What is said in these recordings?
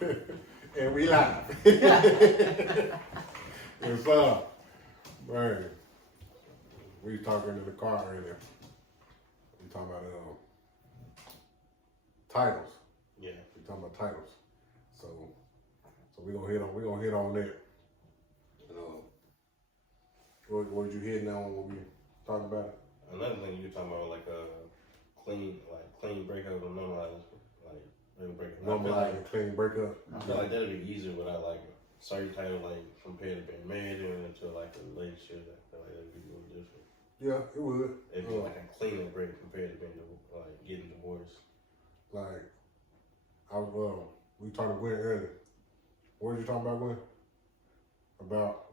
And we live. What's up? Man, we was talking in the car earlier. We talking about titles. Yeah. We talking about titles. So we gonna hit on that. What did you hit now when we talking about it? Another thing you were talking about, like clean breakup and normalize, like breakup. Normalize and clean breakup. I feel like that'd be easier without like certain title, like compared to being married into like a relationship. I feel like that'd be a little different. Yeah, it would. It'd be like a cleaner break compared to being like getting divorced. Like we talked to Gwen earlier. What did you talking about, Gwen? About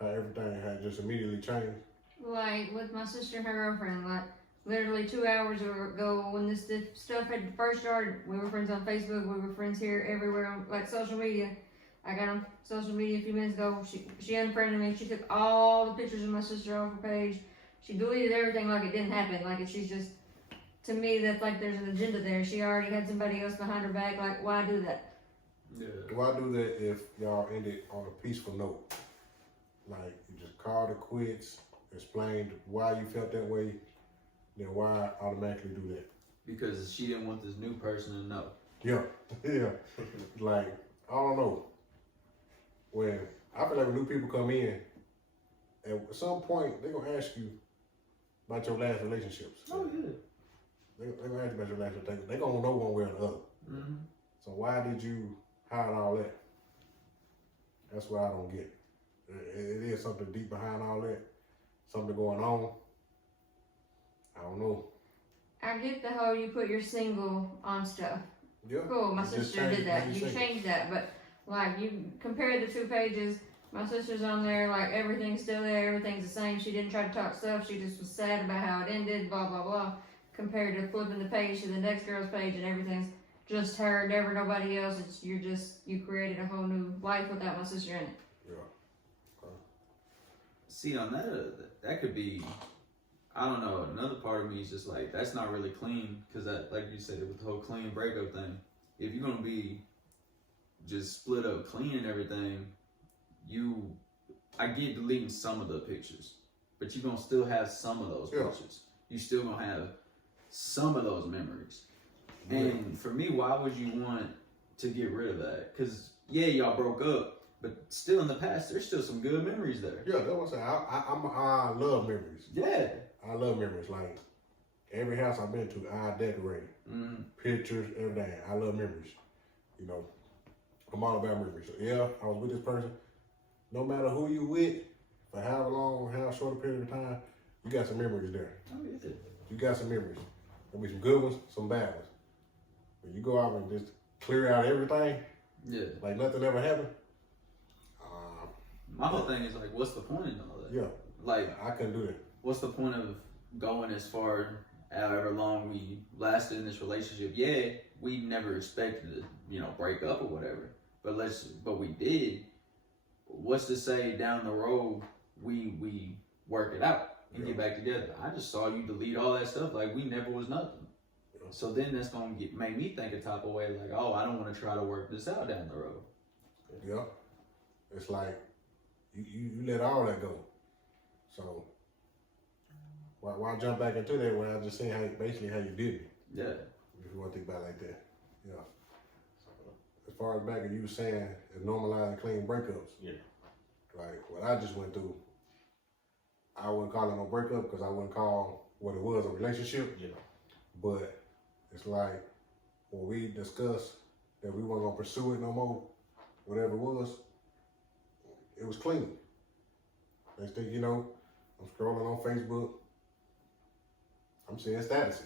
how everything had just immediately changed. Like with my sister and her girlfriend, like literally 2 hours ago when this stuff had first started, we were friends on Facebook, we were friends here, everywhere on like social media. I got on social media a few minutes ago. She unfriended me. She took all the pictures of my sister off her page. She deleted everything like it didn't happen. Like she's just, to me, that's like there's an agenda there. She already had somebody else behind her back. Like, why do that? Yeah. Why do that if y'all ended on a peaceful note? Like, you just called it quits, explained why you felt that way, then why automatically do that? Because she didn't want this new person to know. Yeah, yeah. Like, I don't know. When I feel like when new people come in, at some point, they're going to ask you about your last relationships. Oh, yeah. They're going to ask you about your last relationship. They're going to know one way or the other. Mm-hmm. So why did you hide all that? That's what I don't get. It is something deep behind all that. Something going on. I don't know. I get the whole you put your single on stuff. Yeah. Cool, my sister did that. You changed that, but like you compare the two pages, my sister's on there, like everything's still there, everything's the same. She didn't try to talk stuff, she just was sad about how it ended, blah blah blah. Compared to flipping the page to the next girl's page and everything's just her, never nobody else. It's you created a whole new life without my sister in it. Yeah. See, on that could be, I don't know, another part of me is just like, that's not really clean, because that, like you said, with the whole clean breakup thing, if you're going to be just split up clean and everything, I get deleting some of the pictures, but you're going to still have some of those pictures. You still going to have some of those memories. Yeah. And for me, why would you want to get rid of that? Because, yeah, y'all broke up, but still in the past, there's still some good memories there. Yeah, that's what I'm saying. I love memories. Yeah. I love memories. Like, every house I've been to, I decorated. Mm-hmm. Pictures, everything. I love memories. You know, I'm all about memories. So, yeah, I was with this person. No matter who you with, for however long, how short a period of time, you got some memories there. Oh, yeah. You got some memories. There'll be some good ones, some bad ones. When you go out and just clear out everything, yeah, like nothing ever happened. My whole thing is like, what's the point in all that? Yeah. Like, I couldn't do that. What's the point of going as far however long we lasted in this relationship? Yeah, we never expected to, break up or whatever. But we did. What's to say down the road we work it out and get back together? I just saw you delete all that stuff like we never was nothing. Yeah. So then that's gonna make me think a type of way like, oh, I don't want to try to work this out down the road. Yeah. It's like you let all that go. So why jump back into that when I just seen how you did it? Yeah. If you want to think about it like that. Yeah. As far as back as you were saying, it's normalizing clean breakups. Yeah. Like what I just went through, I wouldn't call it no breakup because I wouldn't call what it was a relationship. Yeah. But it's like when we discussed that we weren't gonna pursue it no more, whatever it was clean. Next thing you know, I'm scrolling on Facebook. I'm seeing statuses.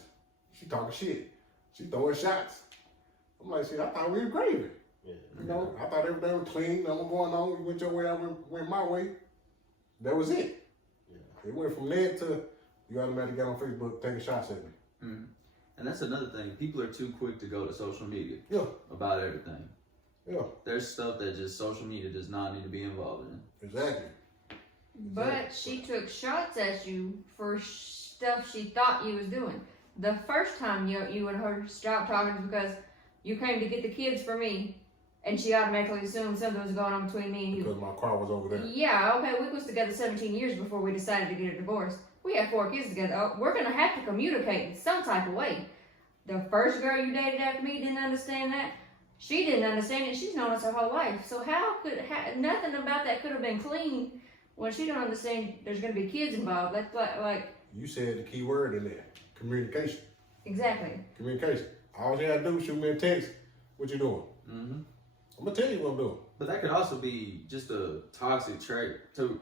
She talking shit. She throwing shots. I'm like, shit, I thought we were gravy. Yeah. I thought everything was clean. Nothing going on. You went your way, I went my way. That was it. Yeah. It went from that to you automatically got on Facebook taking shots at me. Mm-hmm. And that's another thing. People are too quick to go to social media. Yeah. About everything. Yeah. There's stuff that just social media does not need to be involved in. Exactly. But she took shots at you for stuff she thought you was doing. The first time you would have heard her stop talking is because you came to get the kids for me, and she automatically assumed something was going on between me and you. Because my car was over there. Yeah, okay, we was together 17 years before we decided to get a divorce. We have 4 kids together. Oh, we're gonna have to communicate in some type of way. The first girl you dated after me didn't understand that. She didn't understand it. She's known us her whole life. So nothing about that could have been clean when she don't understand there's gonna be kids involved. That's like. You said the key word in there. Communication. Exactly. Communication. All you gotta do is shoot me a text. What you doing? Mm-hmm. I'm gonna tell you what I'm doing. But that could also be just a toxic trait too.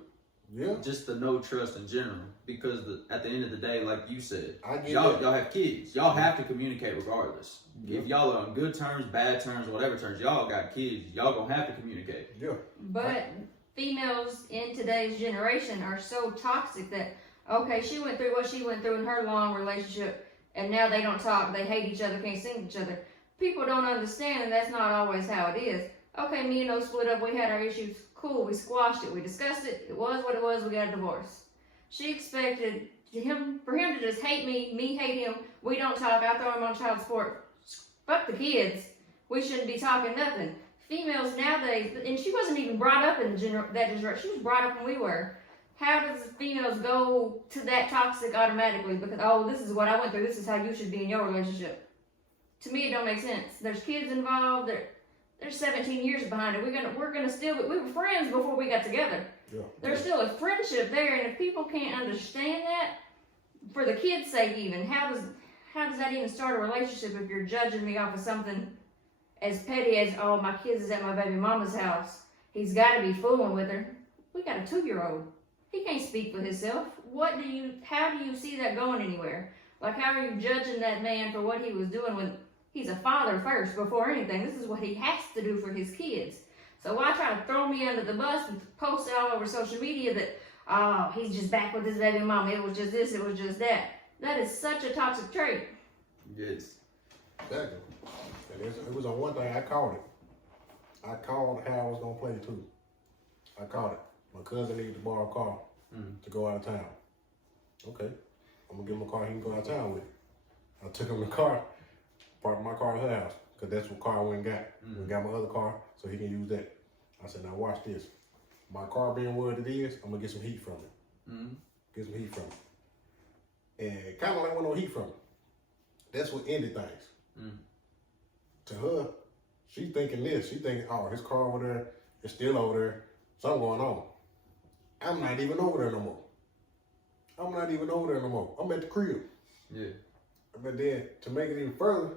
Yeah. Just the no trust in general, because at the end of the day, like you said, I get y'all that. have kids. Y'all have to communicate regardless. Yeah. If y'all are on good terms, bad terms, whatever terms, y'all got kids. Y'all gonna have to communicate. Yeah. But females in today's generation are so toxic that, okay, she went through what she went through in her long relationship, and now they don't talk, they hate each other, can't stand each other. People don't understand, and that's not always how it is. Okay, me and those split up, we had our issues, cool, we squashed it, we discussed it, it was what it was, we got a divorce. She expected for him to just hate me hate him, we don't talk, I throw him on child support, fuck the kids, we shouldn't be talking nothing. Females nowadays, and she wasn't even brought up in that generation, she was brought up when we were. How does females go to that toxic automatically? Because, oh, this is what I went through, this is how you should be in your relationship. To me, it don't make sense. There's kids involved, there's 17 years behind it. We're gonna still, we were friends before we got together. Yeah. There's still a friendship there, and if people can't understand that, for the kids' sake even, how does that even start a relationship if you're judging me off of something as petty as, oh, my kids is at my baby mama's house, he's got to be fooling with her. We got a 2-year-old. He can't speak for himself. How do you see that going anywhere? Like, how are you judging that man for what he was doing when he's a father first before anything? This is what he has to do for his kids. So why try to throw me under the bus and post it all over social media that, oh, he's just back with his baby mama, it was just this, it was just that. That is such a toxic trait. Yes. Exactly. And it was on one thing, I called it. I called how I was gonna play too. I called it. My cousin needed to borrow a car to go out of town. Okay. I'm gonna give him a car he can go out of town with. I took him the car, parked my car at her house, because that's what car I went and got. We got my other car, so he can use that. I said, now watch this. My car being what it is, I'm gonna get some heat from it. Get some heat from it. And kind of like want no heat from it. That's what ended things. To her, she thinking this. She thinking, oh, his car over there is still over there. Something going on. I'm not even over there no more. I'm at the crib. Yeah. But then, to make it even further,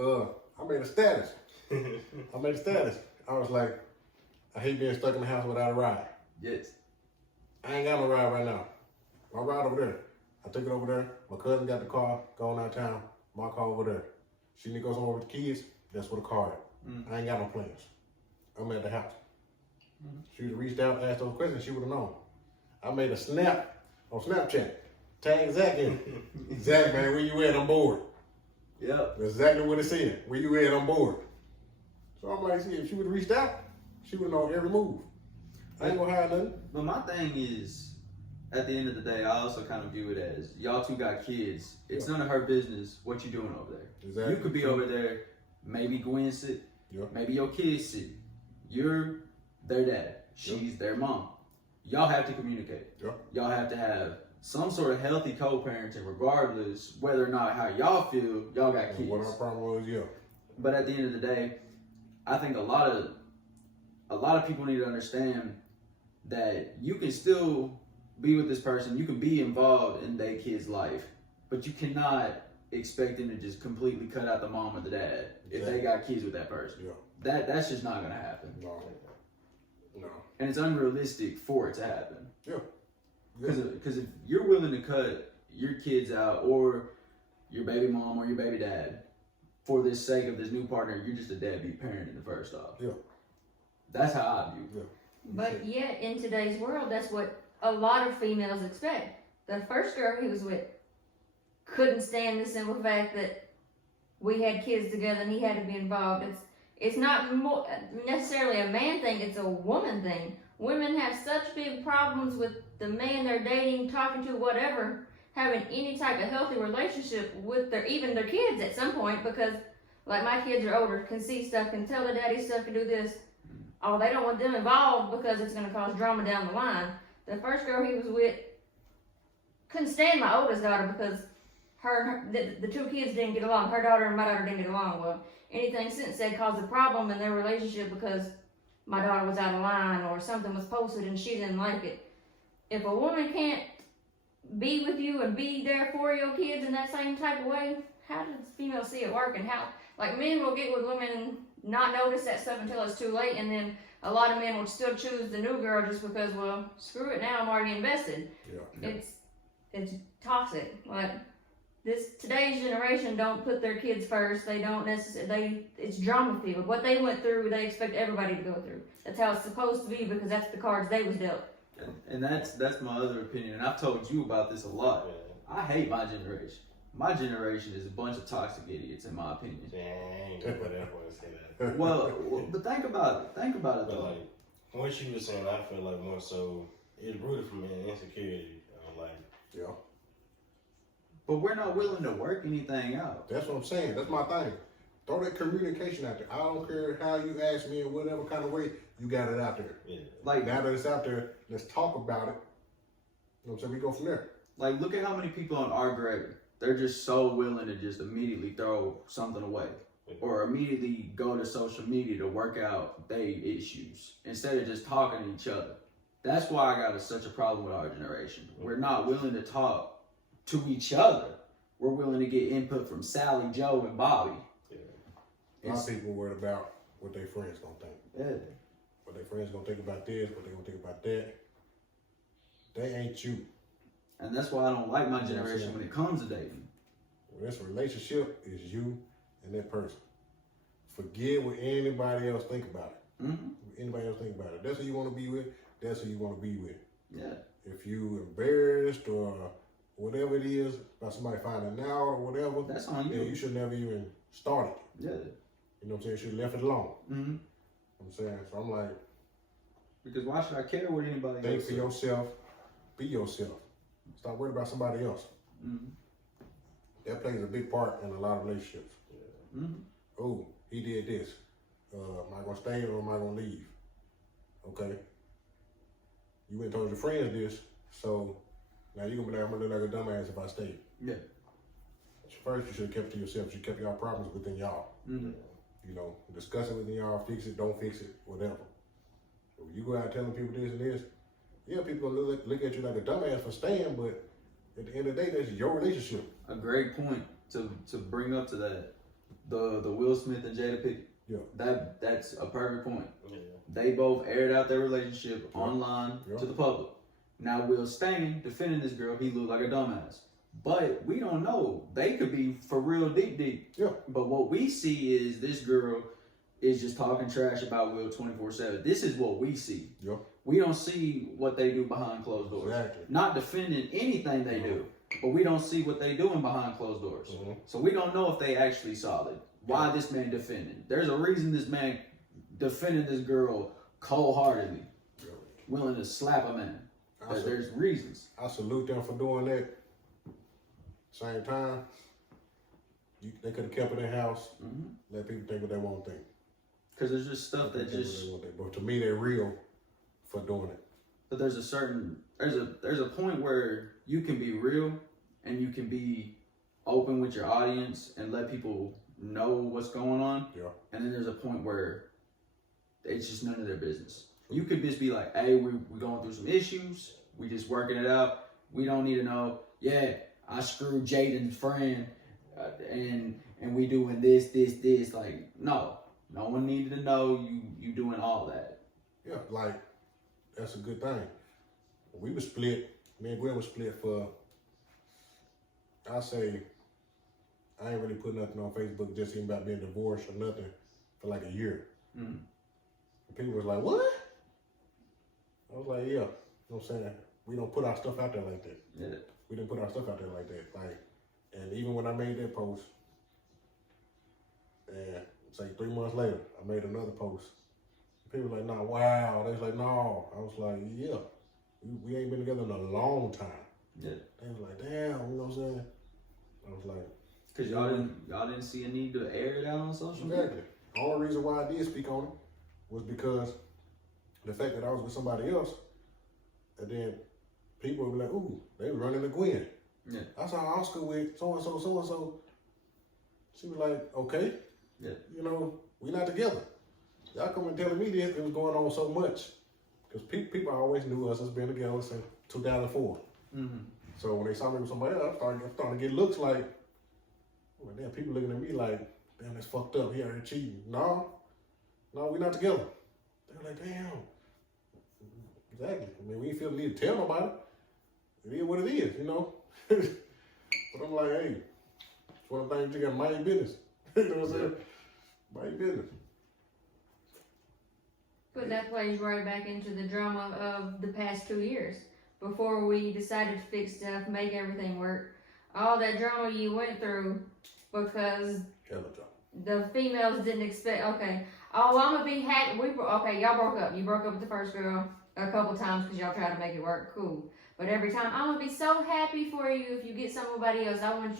I made a status. I was like, I hate being stuck in the house without a ride. Yes. I ain't got no ride right now. My ride over there. I took it over there. My cousin got the car, going out of town. My car over there. She need to go somewhere with the kids. That's where the car at. I ain't got no plans. I'm at the house. She would have reached out, asked those questions, she would have known. I made a snap on Snapchat. Tag Zach in it. Zach, man, where you at? I'm bored. Yep. That's exactly what it said. Where you at? I'm bored. So I'm like, see, if she would have reached out, she would have known every move. I ain't gonna hide nothing. But my thing is, at the end of the day, I also kind of view it as, y'all two got kids. It's none of her business what you doing over there. Exactly. You could be over there, maybe Gwen sit, maybe your kids sit. You're their dad. She's their mom. Y'all have to communicate. Y'all have to have some sort of healthy co-parenting, regardless whether or not how y'all feel. Y'all got kids. What our problem was, But at the end of the day, I think a lot of people need to understand that you can still be with this person. You can be involved in their kid's life, but you cannot expect them to just completely cut out the mom or the dad if they got kids with that person. That's just not gonna happen. No. And it's unrealistic for it to happen. Yeah. Because if you're willing to cut your kids out or your baby mom or your baby dad for the sake of this new partner, you're just a deadbeat parent in the first off. Yeah. That's how I view it. But yet, in today's world, that's what a lot of females expect. The first girl he was with couldn't stand the simple fact that we had kids together and he had to be involved. It's not necessarily a man thing, it's a woman thing. Women have such big problems with the man they're dating, talking to, whatever, having any type of healthy relationship with even their kids at some point, because like my kids are older, can see stuff, can tell their daddy stuff, can do this. Oh, they don't want them involved because it's gonna cause drama down the line. The first girl he was with couldn't stand my oldest daughter because the two kids didn't get along. Her daughter and my daughter didn't get along well. Anything since then caused a problem in their relationship because my daughter was out of line or something was posted and she didn't like it. If a woman can't be with you and be there for your kids in that same type of way, how does females see it working? How, like, men will get with women and not notice that stuff until it's too late, and then a lot of men will still choose the new girl just because, well, screw it, now I'm already invested. Yeah. It's toxic. Like, today's generation don't put their kids first. They don't necessarily, it's drama filled. What they went through, they expect everybody to go through. That's how it's supposed to be because that's the cards they was dealt. And that's my other opinion. And I've told you about this a lot. I hate my generation. My generation is a bunch of toxic idiots, in my opinion. Dang, nobody ever want to say that. Well, but think about it. Think about it But though. like, what she was saying, I feel like more so, it's rooted from an insecurity. Like, Yeah. But we're not willing to work anything out. That's what I'm saying. That's my thing. Throw that communication out there. I don't care how you ask me in whatever kind of way, you got it out there. yeah. Like, Now that it's out there, let's talk about it. You know what I'm saying? We go from there. like, look at how many people on our grade, they're just so willing to just immediately throw something away. Or immediately go to social media to work out their issues instead of just talking to each other. That's why I got such a problem with our generation. We're not willing to talk to each other. We're willing to get input from Sally, Joe, and Bobby. A lot of people worried about what their friends gonna think. Yeah. What their friends gonna think about this, what they gonna think about that. They ain't you. And that's why I don't like my generation when it comes to dating. This relationship is you and that person. Forget what anybody else think about it. Mm-hmm. Anybody else think about it. That's who you want to be with. That's who you want to be with. Yeah. If you embarrassed or whatever it is about somebody finding out or whatever, That's on then you. you should never even start it. Yeah. You know what I'm saying? You should have left it alone. Mm-hmm. I'm saying, so I'm like, Because why should I care what anybody think else for says? yourself, be yourself. Stop worrying about somebody else. Mm-hmm. That plays a big part in a lot of relationships. Mm-hmm. Oh, he did this. Am I gonna stay or am I gonna leave? Okay. You went and told your friends this, so now you're gonna be like, I'm gonna look like a dumbass if I stay. Yeah. First, you should have kept it to yourself. You should have kept y'all problems within y'all. Mm-hmm. You know, discuss it within y'all, fix it, don't fix it, whatever. But when you go out telling people this and this, yeah, people gonna look at you like a dumbass for staying, but at the end of the day, that's your relationship. A great point to bring up to that. The Will Smith and Jada Pinkett. Yeah. That's a perfect point. Yeah. They both aired out their relationship Yeah. online Yeah. to the public. Now Will Stain defending this girl, he looked like a dumbass. But we don't know. They could be for real deep. Yeah. But what we see is this girl is just talking trash about Will 24/7. This is what we see. Yeah. We don't see what they do behind closed doors. Exactly. Not defending anything they do, but we don't see what they doing behind closed doors. Mhm. So we don't know if they actually solid. Why this man defending? There's a reason this man defending this girl cold-heartedly, Yeah. willing to slap a man. There's reasons. I salute them for doing that. Same time, they could have kept it in house. Mm-hmm. Let people think what they want to think. Because there's just stuff that Think what just. they want to think. But to me, they're real for doing it. But there's a point where you can be real and you can be open with your audience and let people know what's going on. Yeah. And then there's a point where it's just none of their business. You could just be like, hey, we're going through some issues. We just working it out. We don't need to know, yeah, I screwed Jaden's friend and we doing this. Like, no one needed to know you doing all that. Yeah, like, that's a good thing. We were split, me and Gwen was split for, I say, I ain't really put nothing on Facebook just even about being divorced or nothing for like a year. Mm. And people was like, what? I was like, yeah. You know what I'm saying? We don't put our stuff out there like that. Yeah. We didn't put our stuff out there like that. Like, and even when I made that post, and say 3 months later, I made another post. People were like, nah, wow. They was like, no. I was like, yeah. We ain't been together in a long time. Yeah. They was like, damn, you know what I'm saying? I was like, Cause y'all didn't see a need to air it out on social media. Exactly. The only reason why I did speak on it was because the fact that I was with somebody else, and then people would be like, ooh, they were running to Gwen. Yeah. I saw Oscar with so-and-so, so-and-so. She was like, okay. Yeah. You know, we not together. Y'all coming telling me this, it was going on so much. Because people always knew us as being together since 2004. Mm-hmm. So when they saw me with somebody else, I started to get looks like, well, damn, people looking at me like, damn, that's fucked up. He out here cheating. No, we not together. They were like, damn. Exactly. I mean, we ain't feel the need to tell nobody. It is what it is, you know? But I'm like, hey, it's one of the things you got to mind your business. You know what I'm saying? Mind your business. But that plays right back into the drama of the past 2 years. Before we decided to fix stuff, make everything work. All that drama you went through because the females didn't expect, okay, oh, I'm gonna be happy. Y'all broke up. You broke up with the first girl a couple times because y'all tried to make it work. Cool. But every time, I'm gonna be so happy for you if you get somebody else. I want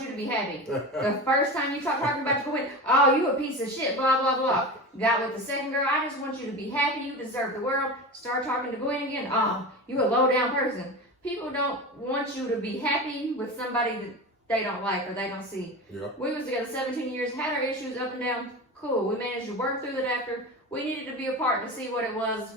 you to be happy. The first time you talking about going, oh, you a piece of shit, blah, blah, blah. Got with the second girl, I just want you to be happy. You deserve the world. Start talking to Gwen again. Oh, you a low down person. People don't want you to be happy with somebody that they don't like or they don't see. Yeah. We was together 17 years, had our issues up and down. Cool. We managed to work through it after. We needed to be apart to see what it was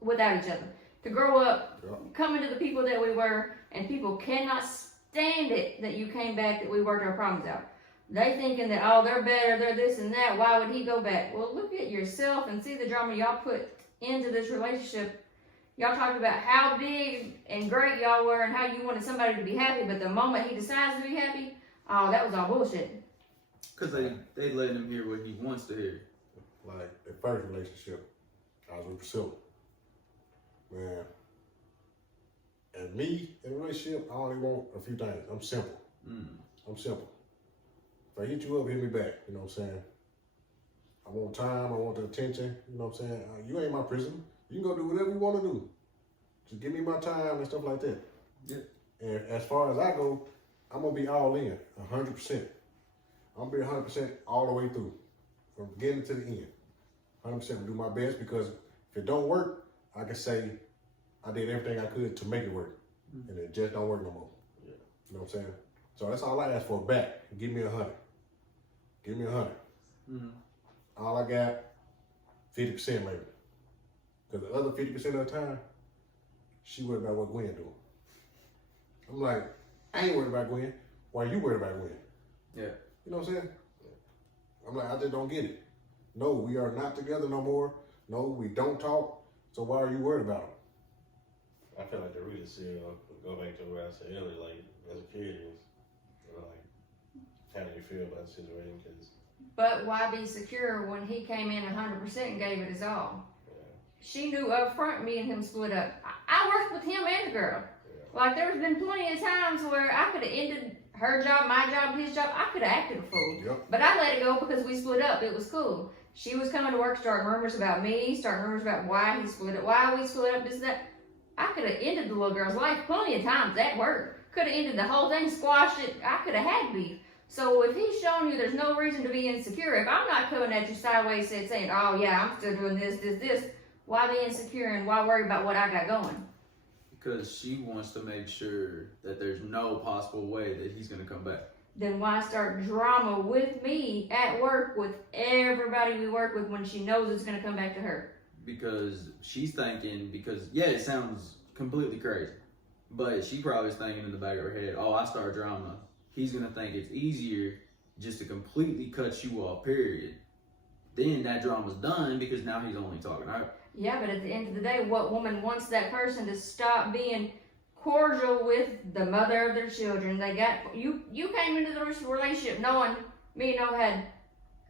without each other. To grow up, come into the people that we were, and people cannot stand it that you came back, that we worked our problems out. They thinking that, oh, they're better, they're this and that, why would he go back? Well, look at yourself and see the drama y'all put into this relationship. Y'all talked about how big and great y'all were and how you wanted somebody to be happy, but the moment he decides to be happy, oh, that was all bullshit. Because they letting him hear what he wants to hear. Like, the first relationship, I was with Priscilla. Man, and me in a relationship, I only want a few things. I'm simple. I'm simple. If I hit you up, hit me back. You know what I'm saying? I want time. I want the attention. You know what I'm saying? You ain't my prisoner. You can go do whatever you want to do. Just give me my time and stuff like that. Yeah. And as far as I go, I'm going to be all in, 100%. I'm going to be 100% all the way through, from beginning to the end. 100% do my best, because if it don't work, I can say I did everything I could to make it work, and it just don't work no more. Yeah. You know what I'm saying? So that's all I ask for back. Give me 100. Give me 100. All I got, 50% maybe. Because the other 50% of the time, she worried about what Gwen doing. I'm like, I ain't worried about Gwen. Why are you worried about Gwen? Yeah. You know what I'm saying? I'm like, I just don't get it. No, we are not together no more. No, we don't talk. So why are you worried about him? I feel like the reason go back to what I said earlier, like, as a kid is, like, how do you feel about the situation? Cause, But why be secure when he came in 100% and gave it his all? yeah. She knew up front me and him split up. I worked with him and the girl. Yeah. Like, there's been plenty of times where I could have ended her job, my job, his job. I could have acted a fool. Yep. But I let it go because we split up. It was cool. She was coming to work, starting rumors about me, starting rumors about why he split up, why we split up, this, that. I could have ended the little girl's life plenty of times at work. Could have ended the whole thing, squashed it. I could have had beef. So if he's showing you there's no reason to be insecure, if I'm not coming at you sideways saying, oh yeah, I'm still doing this, why be insecure and why worry about what I got going? Because she wants to make sure that there's no possible way that he's going to come back. Then why start drama with me at work with everybody we work with when she knows it's going to come back to her? Because she's thinking, yeah, it sounds completely crazy, but she probably is thinking in the back of her head, oh, I start drama, he's going to think it's easier just to completely cut you off, period. Then that drama's done because now he's only talking to her. Yeah, but at the end of the day, what woman wants that person to stop being cordial with the mother of their children? They got you came into the relationship knowing me and Noah had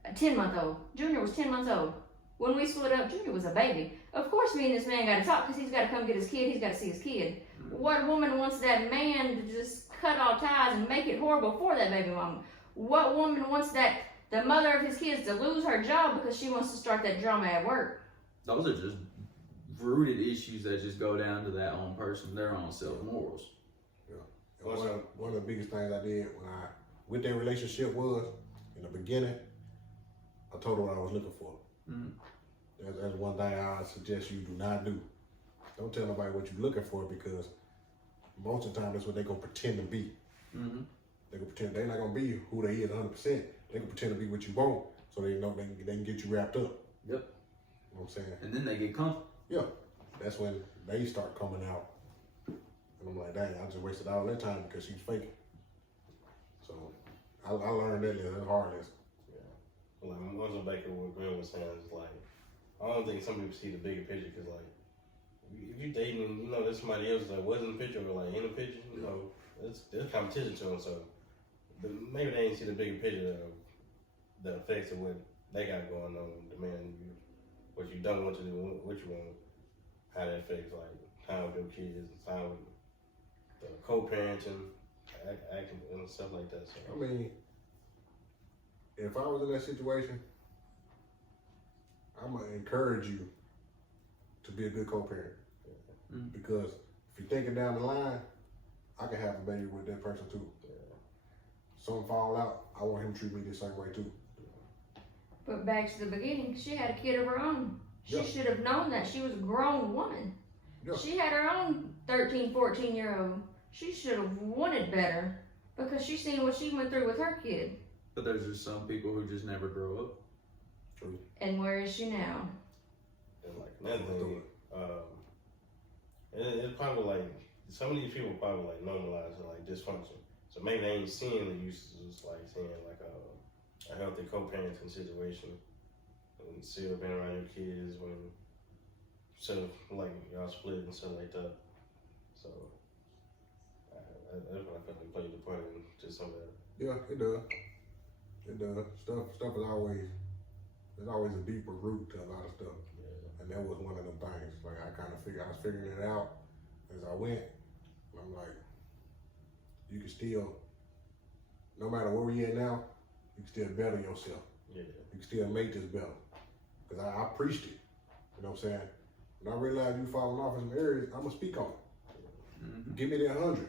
a 10-month-old. Junior was 10 months old. When we split up, Junior was a baby. Of course me and this man got to talk because he's got to come get his kid. He's got to see his kid. What woman wants that man to just cut all ties and make it horrible for that baby mama? What woman wants that the mother of his kids to lose her job because she wants to start that drama at work? Those are just rooted issues that just go down to that own person, their own self-morals. Yeah. One of the biggest things I did when I with their relationship was in the beginning, I told her what I was looking for. Mm-hmm. That's one thing I suggest you do not do. Don't tell nobody what you're looking for, because most of the time that's what they're gonna pretend to be. Mm-hmm. They can pretend they're not gonna be who they is 100%. They can pretend to be what you want, so they know they can get you wrapped up. Yep. You know what I'm saying? And then they get comfortable. Yeah. That's when they start coming out. And I'm like, dang, I just wasted all that time because she's faking. So I learned that lesson, that's hard lesson. Yeah. Like, I'm also back to what Glenn was saying. It's like, I don't think some people see the bigger picture, because, like, if you dating and you know there's somebody else that wasn't in the picture or like in the picture, you know, there's competition to them. So maybe they ain't see the bigger picture of the effects of what they got going on, demanding you, what you don't want to do, what you want, how that affects like time with your kids, time with the co-parenting, acting and stuff like that. So I mean, if I was in that situation, I'm gonna encourage you to be a good co-parent. Mm-hmm. Because if you're thinking down the line, I can have a baby with that person too. Something fall out, I want him to treat me the same way too. But back to the beginning, she had a kid of her own. She Yeah. should have known that. She was a grown woman. Yeah. She had her own 13, 14-year-old. She should have wanted better, because she seen what she went through with her kid. But there's just some people who just never grow up. True. And where is she now? and like another thing, it's probably like some of these people probably like normalize like dysfunction. So maybe they ain't seeing the uses like seeing like a healthy co-parenting situation and still being around your kids when so like y'all split and stuff like that. So that's what I feel like plays a part into some of that. Yeah, it does. It does. Stuff is always, there's always a deeper root to a lot of stuff. Yeah. And that was one of them things. Like I was figuring it out as I went. And I'm like, you can still, no matter where we at now, you can still better yourself. Yeah. You can still make this better. Cause I preached it. You know what I'm saying? When I realized you falling off in some areas, I'm gonna speak on it. Mm-hmm. Give me that 100.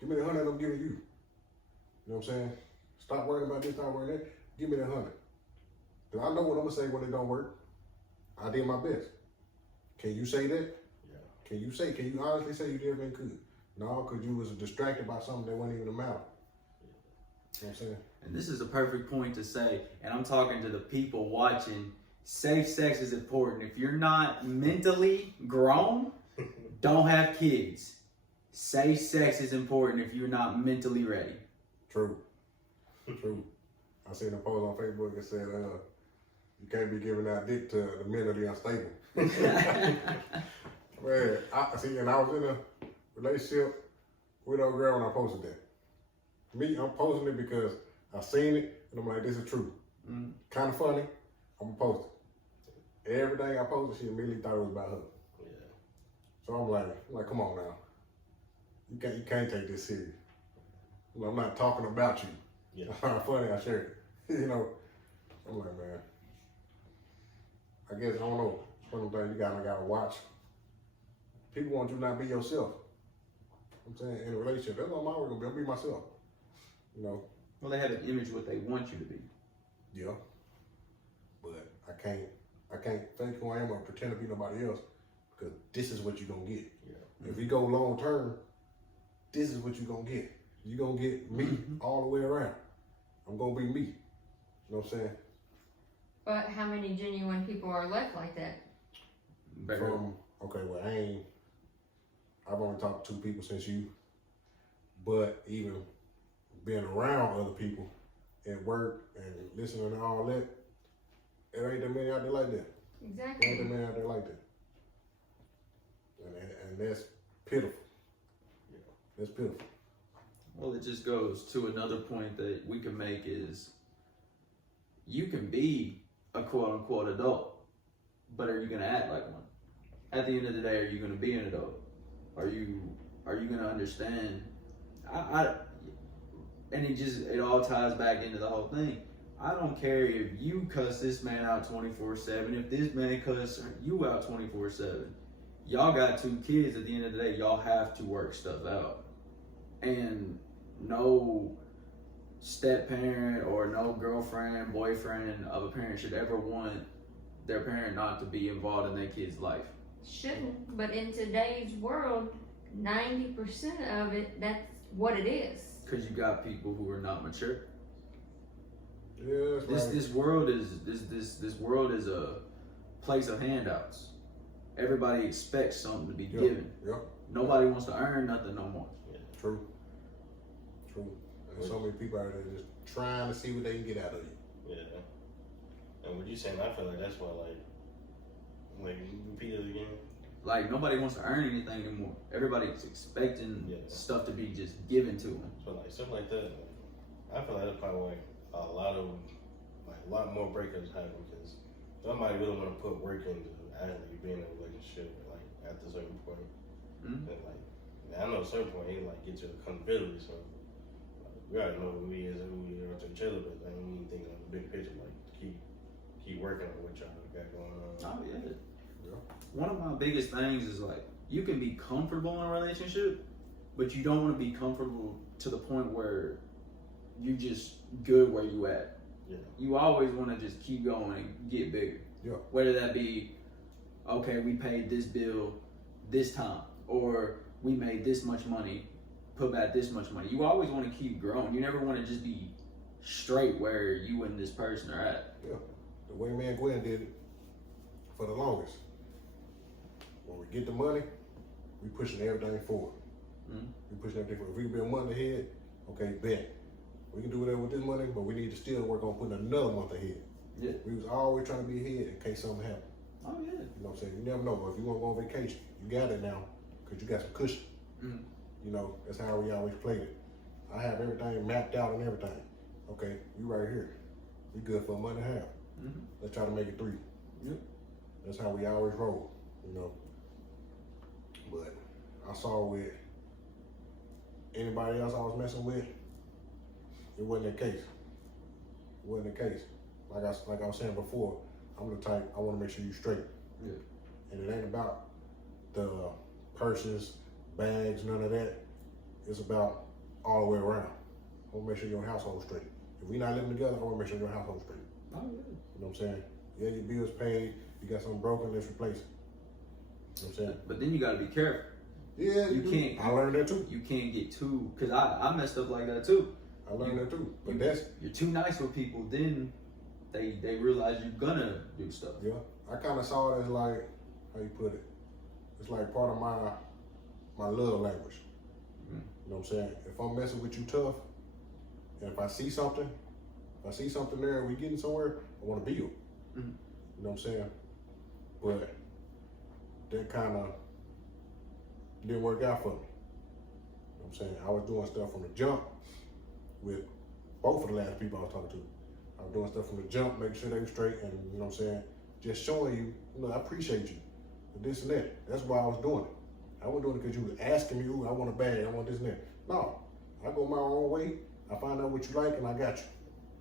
Give me the 100 I'm giving you. You know what I'm saying? Stop worrying about this, stop worrying that. Give me that 100. Cause I know what I'm gonna say when it don't work. I did my best. Can you say that? Yeah. Can you honestly say you did everything good? No, cause you was distracted by something that wasn't even a matter. You know what I'm saying? And this is a perfect point to say, and I'm talking to the people watching, safe sex is important. If you're not mentally grown, don't have kids. Safe sex is important if you're not mentally ready. True. True. I seen a post on Facebook that said, you can't be giving out dick to the mentally unstable. Man, I was in a relationship with a girl when I posted that. Me, I'm posting it because I seen it and I'm like, this is true. Mm. Kind of funny. I'm gonna post it. Everything I posted, she immediately thought it was about her. Yeah. So I'm like, come on now. You can't take this serious. I'm not talking about you. Yeah. Funny, I shared it. You know, I'm like, man, I guess, I don't know. It's one of the things you gotta watch. People want you to not be yourself. I'm saying, in a relationship, that's what I'm always gonna be. I'll be myself. You know? Well, they have an image of what they want you to be. Yeah. But I can't fake who I am or pretend to be nobody else, because this is what you're gonna get. Yeah. If we go long term, this is what you're gonna get. You're gonna get me all the way around. I'm gonna be me. You know what I'm saying? But how many genuine people are left like that? I've only talked to 2 people since you, but even being around other people at work and listening to all that, there ain't that many out there like that. Exactly. There ain't that many out there like that. And that's pitiful. That's pitiful. Well, it just goes to another point that we can make is you can be a quote unquote adult, but are you going to act like one? At the end of the day, are you going to be an adult? Are you going to understand? And it all ties back into the whole thing. I don't care if you cuss this man out 24/7, if this man cuss you out 24/7. Y'all got 2 kids. At the end of the day, y'all have to work stuff out. And no step parent or no girlfriend, boyfriend of a parent should ever want their parent not to be involved in their kid's life. Shouldn't, but in today's world, 90% of it, that's what it is. Because you got people who are not mature. Yeah, This world is a place of handouts. Everybody expects something to be given. Yep. Nobody wants to earn nothing no more. Yeah. True. There's so many people out there just trying to see what they can get out of you. Yeah. And what you saying, I feel like that's why, like repeat it again. Like, nobody wants to earn anything anymore. Everybody's expecting stuff to be just given to them. So like stuff like that, I feel like that's probably why a lot more breakups happen, because somebody really want to put work into actually being in a relationship, like at a certain point. Mm-hmm. And like, I know at a certain point it like get to accountability. So like, we already know who we is and who we are to each other, but like, we need to think of the big picture, like keep working on what y'all got going on. Oh yeah. One of my biggest things is like, you can be comfortable in a relationship, but you don't want to be comfortable to the point where you just good where you at. Yeah. You always want to just keep going and get bigger. Yeah. Whether that be, okay, we paid this bill this time, or we made this much money, put back this much money. You always want to keep growing. You never want to just be straight where you and this person are at. Yeah. The way me and Gwen did it for the longest. When we get the money, we pushing everything forward. Mm-hmm. We pushing everything forward. If we can be a month ahead, okay, bet. We can do whatever with this money, but we need to still work on putting another month ahead. Yeah. We was always trying to be ahead in case something happened. Oh yeah. You know what I'm saying? You never know. But if you want to go on vacation, you got it now because you got some cushion. Mm-hmm. You know, that's how we always played it. I have everything mapped out and everything. Okay, we right here. We good for a month and a half. Mm-hmm. Let's try to make it 3. Yep. That's how we always roll, you know. But I saw with anybody else I was messing with, it wasn't the case. It wasn't the case. Like I was saying before, I'm the type, I want to make sure you straight. Yeah. And it ain't about the purses, bags, none of that. It's about all the way around. I want to make sure your household's straight. If we not living together, I want to make sure your household's straight. Oh yeah. You know what I'm saying? Yeah, your bills paid. You got something broken, let's replace it. You know what I'm saying? But then you got to be careful. Yeah, You can't. I learned that too. You can't get too, cause I messed up like that too. I learned that too. But you're too nice with people, then they realize you're gonna do stuff. Yeah, I kind of saw it as like, how you put it? It's like part of my love language. Mm-hmm. You know what I'm saying? If I'm messing with you tough, and if I see something there, and we getting somewhere, I want to be you. Mm-hmm. You know what I'm saying? But that kind of didn't work out for me. You know what I'm saying? I was doing stuff from the jump with both of the last people I was talking to. I was doing stuff from the jump, making sure they were straight, and you know what I'm saying? Just showing you, I appreciate you, and this and that. That's why I was doing it. I wasn't doing it because you was asking me, ooh, I want a bag, I want this and that. No, I go my own way, I find out what you like, and I got you.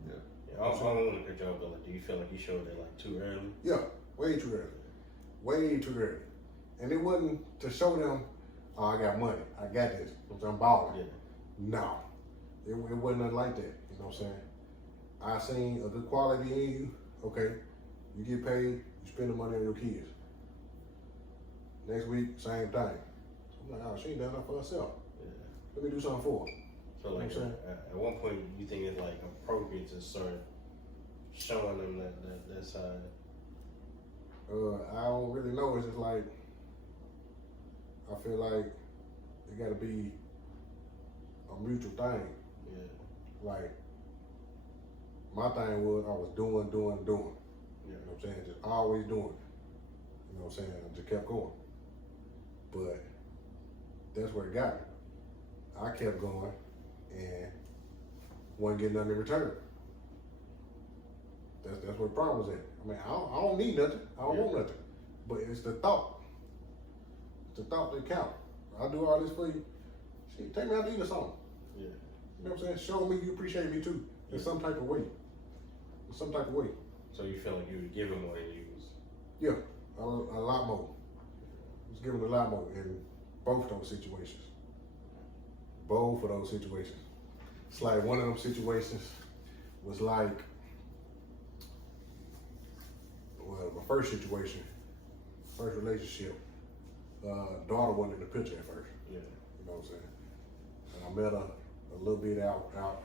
Yeah, I don't want to cut you off, but like, do you feel like you showed that like too early? Yeah, way too early. Way too early. And it wasn't to show them, oh, I got money, I got this, I'm balling. Yeah. No, it wasn't nothing like that, you know what I'm saying? I seen a good quality in you, okay, you get paid, you spend the money on your kids. Next week, same thing. I'm like, oh, she ain't done enough for herself. Yeah. Let me do something for her. So like, You know what I'm saying? at one point, you think it's like appropriate to start showing them that side? I don't really know, it's just like, I feel like it gotta be a mutual thing. Yeah. Like, my thing was I was doing. Yeah. You know what I'm saying? Just always doing. You know what I'm saying? I just kept going. But that's where it got me. I kept going and wasn't getting nothing in return. That's where the problem was at. I mean, I don't need nothing. I don't want nothing. But it's the thought. It's the thought that counts. I'll do all this for you. Shit, take me out to eat or something. Yeah. You know what I'm saying? Show me you appreciate me too. In some type of way. In some type of way. So you feel like you were giving more than you was? Yeah, a lot more. I was giving a lot more in both those situations. Both of those situations. It's like one of them situations was like, well, my first situation, first relationship, daughter wasn't in the picture at first. Yeah. You know what I'm saying? And I met her a little bit out,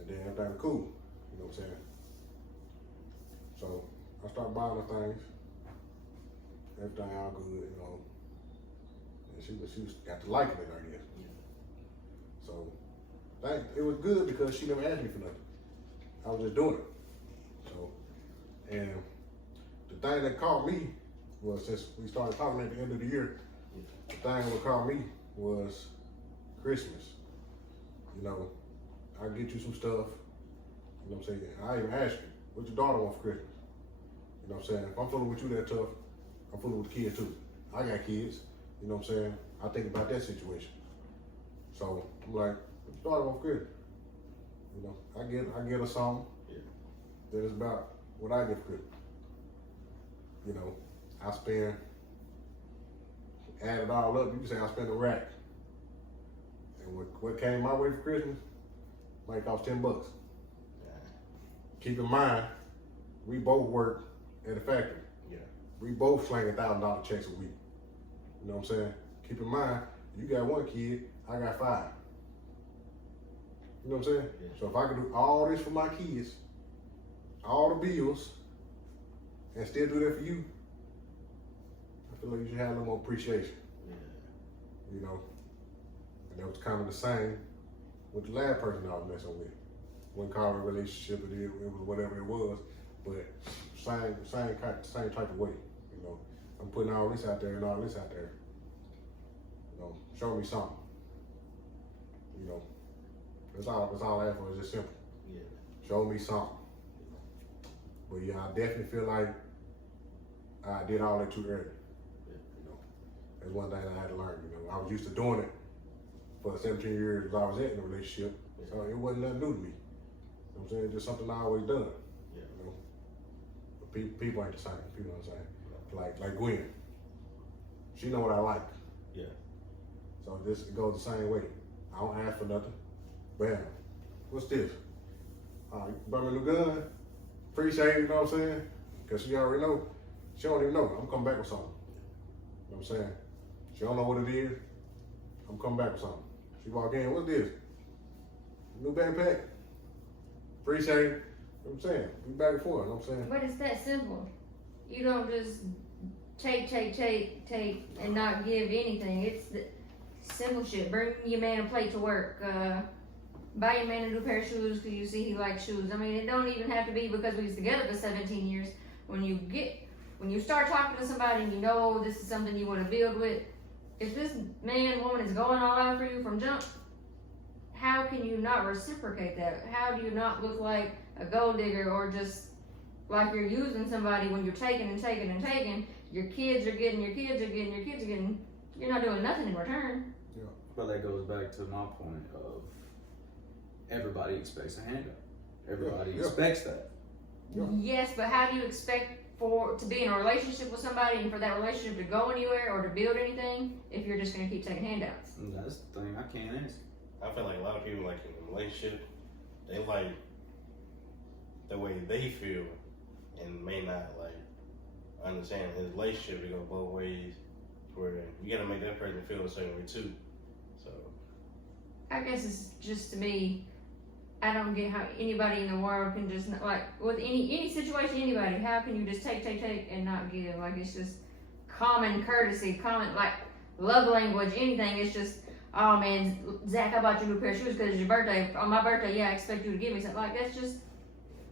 and then everything was cool. You know what I'm saying? So I started buying her things. Everything all good, you know. And she was got to liking it, I guess. Yeah. So it was good because she never asked me for nothing. I was just doing it. So, and the thing that caught me was, since we started talking at the end of the year, the thing that caught me was Christmas. You know, I get you some stuff. You know what I'm saying? I even ask you, what your daughter want for Christmas? You know what I'm saying? If I'm fooling with you that tough, I'm fooling with the kids too. I got kids. You know what I'm saying? I think about that situation. So I'm like, what your daughter want for Christmas? You know, I get her something. Yeah. Then it's about what I get for Christmas. You know, I spend, add it all up, you can say I spend a rack. And what came my way for Christmas might cost $10. Yeah. Keep in mind, we both work at a factory. Yeah. We both slang $1,000 checks a week. You know what I'm saying? Keep in mind, you got one kid, I got 5. You know what I'm saying? Yeah. So if I could do all this for my kids, all the bills, and still do that for you, I feel like you should have a little more appreciation. Yeah. You know? And that was kind of the same with the last person I was messing with. Wouldn't call it a relationship, it was whatever it was, but same type of way. You know, I'm putting all this out there and all this out there. You know, show me something. You know, that's all I ask for, is just simple. Yeah. Show me something. But yeah, I definitely feel like I did all that too early. You know, that's one thing I had to learn. You know, I was used to doing it for 17 years I was in a relationship, so it wasn't nothing new to me. You know what I'm saying? It's just something I always done. Yeah. You know, but people ain't the same. People know what I'm saying? Like Gwen, she know what I like. Yeah. So it goes the same way. I don't ask for nothing. Bam. What's this? You buy me a new gun? Appreciate it, you know what I'm saying? Because she already know. She don't even know. I'm coming back with something. You know what I'm saying? She don't know what it is. I'm coming back with something. She walk in, what's this? New backpack? Appreciate it. You know what I'm saying? We back and forth, you know what I'm saying? But it's that simple. You don't just take, and not give anything. It's the simple shit. Bring your man a plate to work. Buy your man a new pair of shoes because you see he likes shoes. I mean, it don't even have to be because we was together for 17 years. When you start talking to somebody and you know this is something you want to build with, if this woman is going all out for you from jump, how can you not reciprocate that? How do you not look like a gold digger or just like you're using somebody when you're taking and taking and taking? Your kids are getting, you're not doing nothing in return. Yeah. But that goes back to my point of everybody expects a handout. Everybody expects that. Yeah. Yes, but how do you expect to be in a relationship with somebody and for that relationship to go anywhere or to build anything if you're just going to keep taking handouts? And that's the thing I can't answer. I feel like a lot of people, like in a relationship, they like the way they feel and may not like understand his relationship to go both ways, where you gotta make that person feel a certain way too. So I guess it's just, to me, I don't get how anybody in the world can just not, like with any situation, anybody, how can you just take and not give? Like, it's just common courtesy, common like love language, anything. It's just, oh man, Zach, I bought you a new pair of shoes because it's your birthday. On my birthday, yeah, I expect you to give me something. Like, that's just,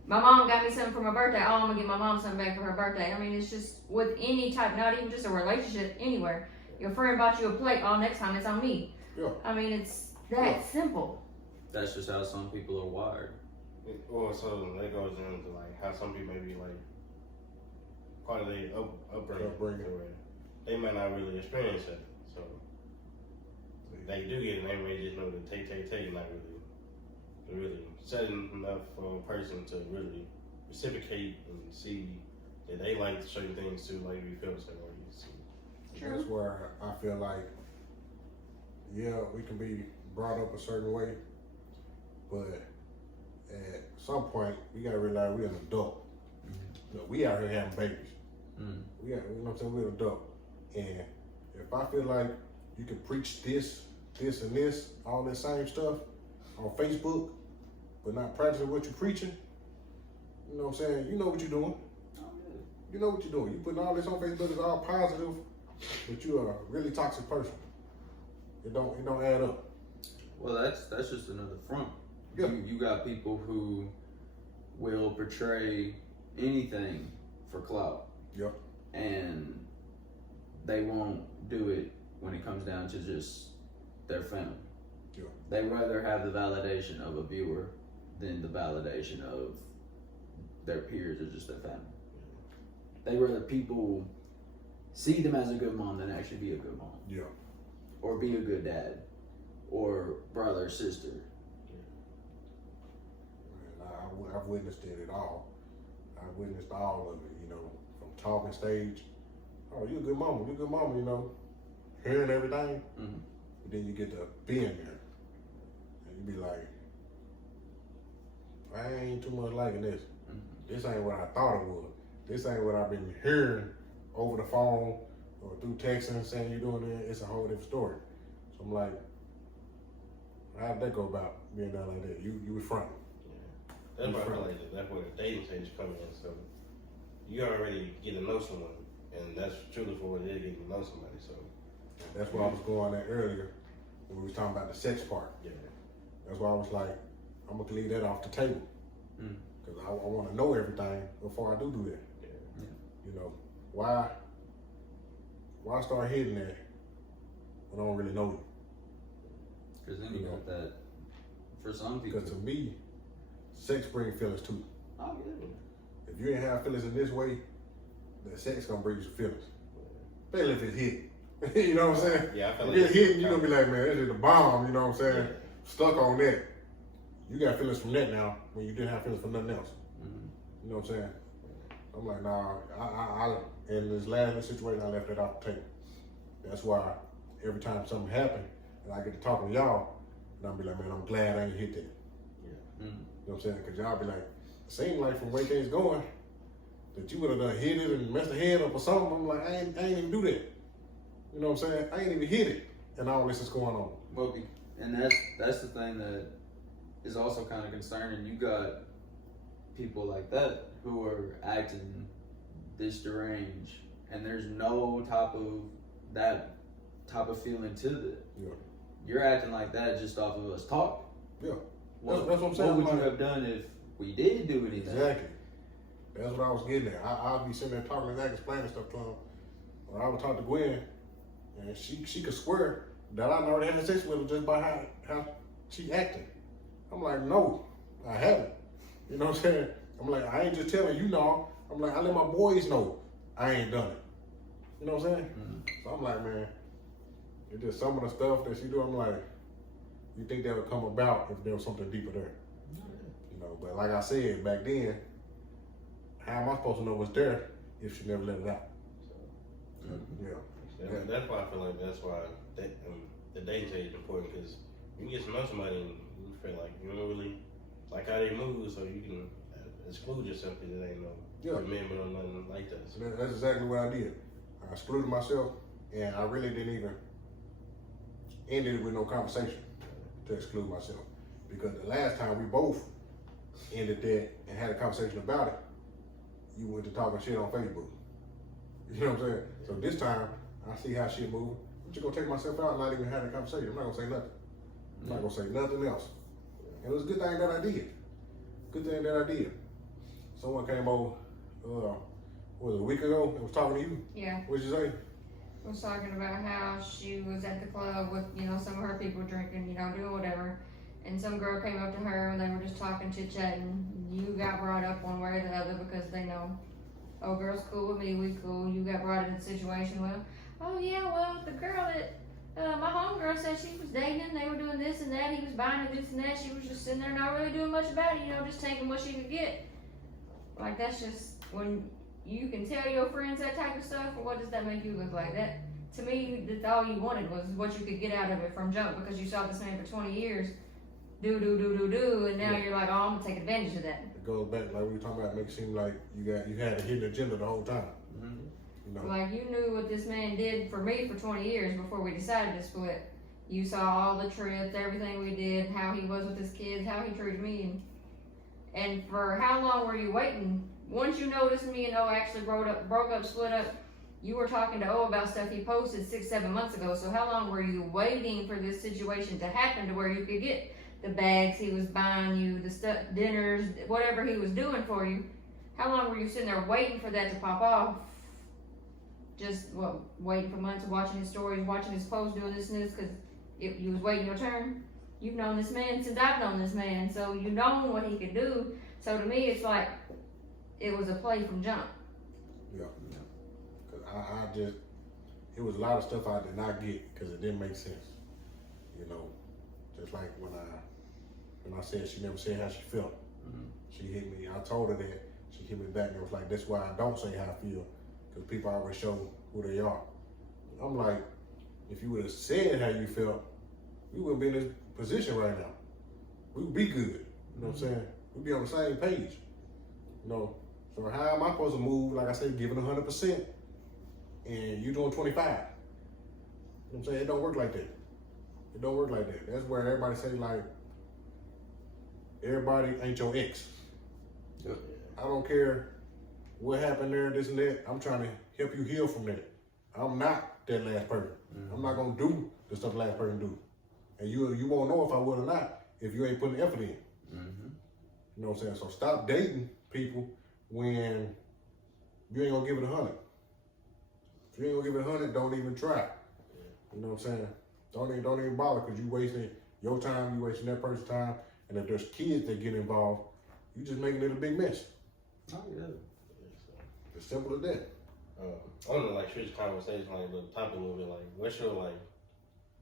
my mom got me something for my birthday. Oh, I'm gonna give my mom something back for her birthday. I mean, it's just with any type, not even just a relationship, anywhere. Your friend bought you a plate. Oh, next time it's on me. Yeah. I mean, it's that simple. That's just how some people are wired. or so that goes into like how some people may be like part of their upbringing. Where they might not really experience it. So they do get it, they may just know to take, not really setting enough for a person to really reciprocate and see that they like certain things too, like we feel certain ways. True. That's where I feel like, yeah, we can be brought up a certain way, But at some point, we gotta realize we're an adult. You know, we out here having babies. We got, you know what I'm saying? We're an adult. And if I feel like you can preach this, and this, all that same stuff on Facebook, but not practicing what you're preaching, you know what I'm saying? You know what you're doing. You know what you're doing. You putting all this on Facebook is all positive, but you are a really toxic person. It don't add up. Well, that's just another front. Yeah. You got people who will portray anything for clout. Yep. And they won't do it when it comes down to just their family. Yeah. They rather have the validation of a viewer than the validation of their peers or just their family. They rather people see them as a good mom than actually be a good mom. Yeah. Or be a good dad. Or brother, sister. Man, I've witnessed it all. I've witnessed all of it, you know, from talking stage. Oh, you a good mama, you know, hearing everything. Mm-hmm. But then you get to being there. And you be like, I ain't too much liking this. Mm-hmm. This ain't what I thought it was. This ain't what I've been hearing over the phone or through texting saying you're doing it. It's a whole different story. So I'm like, how did that go about being down like that? You was fronting. That's why I feel like that's where the dating stage come in. So you already get to know someone, and that's truly for what it is, getting to know somebody. So That's where I was going at earlier when we was talking about the sex part. yeah, That's why I was like, I'm gonna leave that off the table. Because I want to know everything before I do that. yeah. You know, why start hitting that when I don't really know you? Because then you got that, for some people. Because to me, sex brings feelings too. Oh, yeah. If you ain't have feelings in this way, then sex gonna bring you some feelings. Especially if it's hit. You know what I'm saying? Yeah, I feel If like it's hitting, you're gonna be like, man, this is the bomb, you know what I'm saying? Yeah. Stuck on that. You got feelings from that now when you didn't have feelings from nothing else. Mm-hmm. You know what I'm saying? I'm like, nah, I in this last situation, I left that off the table. That's why every time something happened, and I get to talking to y'all, and I'll be like, man, I'm glad I ain't hit that. Mm-hmm. You know what I'm saying? Because y'all be like, it seemed like from the way things going, that you would have done hit it and messed the head up or something. I'm like, I ain't even do that. You know what I'm saying? I ain't even hit it, and all this is going on. Well, and that's the thing that is also kind of concerning. You got people like that who are acting this deranged, and there's no that type of feeling to it. Yeah. You're acting like that just off of us talking. Yeah. That's what I'm saying. What would like, you have done if we did do anything? Exactly. That's what I was getting at. I'll be sitting there talking and explaining stuff to him. When I would talk to Gwen, and she could swear that I already had sex with her just by how she acted. I'm like, no, I haven't. You know what I'm saying? I'm like, I ain't just telling you no. I'm like, I let my boys know I ain't done it. You know what I'm saying? Mm-hmm. So I'm like, man, it's just some of the stuff that she do. I'm like, you think that would come about if there was something deeper there? You know, but like I said back then, how am I supposed to know what's there if she never let it out? So, yeah. That's why I feel like the dating stage is important, because you get to know somebody and you feel like you don't really like how they move, so you can exclude yourself because it ain't no commitment or nothing like that. So That's exactly what I did. I excluded myself, and I really didn't even end it with no conversation to exclude myself. Because the last time we both ended that and had a conversation about it, you went to talking shit on Facebook. You know what I'm saying? So this time, I see how shit move. I'm just gonna take myself out and not even have a conversation. I'm not gonna say nothing. I'm not gonna say nothing else. And it was a good thing that I did. Good thing that I did. Someone came over, what was it, a week ago, and was talking to you. Yeah. What'd you say? Was talking about how she was at the club with, some of her people drinking, doing whatever. And some girl came up to her and they were just talking, chit-chatting. You got brought up one way or the other because they know, oh, girl's cool with me, we cool. You got brought in the situation, the girl that my homegirl said she was dating, they were doing this and that, he was buying her this and that, she was just sitting there not really doing much about it, just taking what she could get. Like, that's just, when you can tell your friends that type of stuff, or what does that make you look like? That, to me, that's all you wanted was what you could get out of it from jump, because you saw this man for 20 years. do, and now you're like, oh, I'm gonna take advantage of that. It goes back like we were talking about, make it seem like you had a hidden agenda the whole time. You know, Like, you knew what this man did for me for 20 years before we decided to split. You saw all the trips, everything we did, how he was with his kids, how he treated me, and for how long were you waiting? Once you noticed me and O actually broke up, split up, you were talking to O about stuff he posted 6-7 months ago. So how long were you waiting for this situation to happen to where you could get the bags he was buying you, the stuff, dinners, whatever he was doing for you? How long were you sitting there waiting for that to pop off? Just waiting for months, watching his stories, watching his posts, doing this and this, because you was waiting your turn. You've known this man since I've known this man, so you know what he could do. So to me, it's like it was a play from jump. Yeah. Cause I just, it was a lot of stuff I did not get because it didn't make sense. You know, just like when I said she never said how she felt. She hit me. I told her that. She hit me back and it was like, that's why I don't say how I feel, because people always show who they are. I'm like, if you would have said how you felt, we wouldn't be in this position right now. We would be good. You know what I'm saying? We'd be on the same page. You know, so how am I supposed to move, like I said, giving 100% and you doing 25? You know what I'm saying? It don't work like that. It don't work like that. That's where everybody say like, everybody ain't your ex. Yep. I don't care what happened there, this and that. I'm trying to help you heal from that. I'm not that last person. I'm not gonna do the stuff the last person do. And you won't know if I will or not if you ain't putting the effort in. You know what I'm saying? So stop dating people when you ain't gonna give it 100. If you ain't gonna give it 100, don't even try. You know what I'm saying? Don't even bother, because you wasting your time, you wasting that person's time, and if there's kids that get involved, you just making it a big mess. Oh yeah. It's simple as that. I want to like switch conversation, like the topic a little bit. Like, what's your like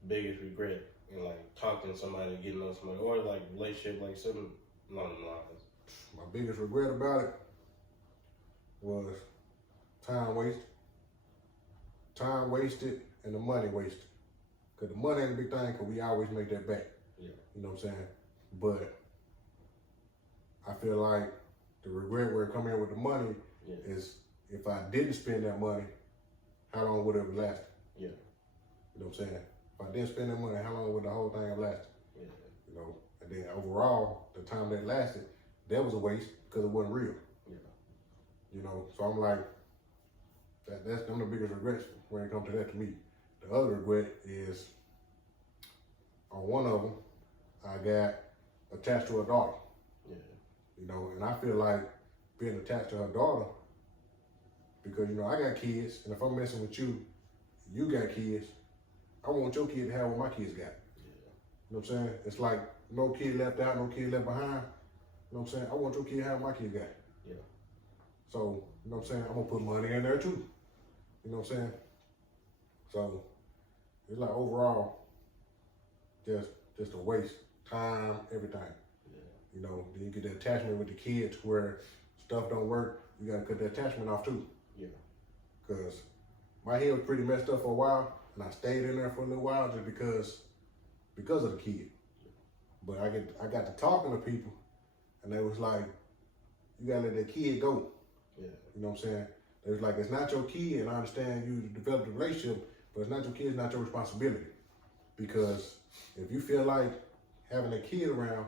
biggest regret in like talking to somebody, getting to know somebody, or like relationship, like something along the lines? My biggest regret about it was time wasted. Time wasted and the money wasted. Because the money ain't a big thing, because we always make that back. Yeah. You know what I'm saying? But I feel like the regret where it come in with the money is, if I didn't spend that money, how long would it have lasted? Yeah. You know what I'm saying? If I didn't spend that money, how long would the whole thing have lasted? Yeah. You know, and then overall, the time that lasted, that was a waste because it wasn't real. Yeah. You know, so I'm like, that's them the biggest regrets when it comes to that to me. The other regret is, on one of them, I got attached to a daughter. Yeah. You know, and I feel like being attached to her daughter, because, you know, I got kids, and if I'm messing with you, you got kids, I want your kid to have what my kids got. Yeah. You know what I'm saying? It's like no kid left out, no kid left behind. You know what I'm saying? I want your kid to have what my kid got. Yeah. So, you know what I'm saying? I'm gonna put money in there too. You know what I'm saying? So, it's like overall, just a waste. Time, everything. Yeah. You know, then you get the attachment with the kids where stuff don't work, you gotta cut the attachment off too. Yeah. Cause my head was pretty messed up for a while, and I stayed in there for a little while just because of the kid. But I got to talking to people, and they was like, you gotta let that kid go. Yeah. You know what I'm saying? They was like, it's not your kid, and I understand you developed a relationship, but it's not your kid, it's not your responsibility. Because if you feel like having a kid around,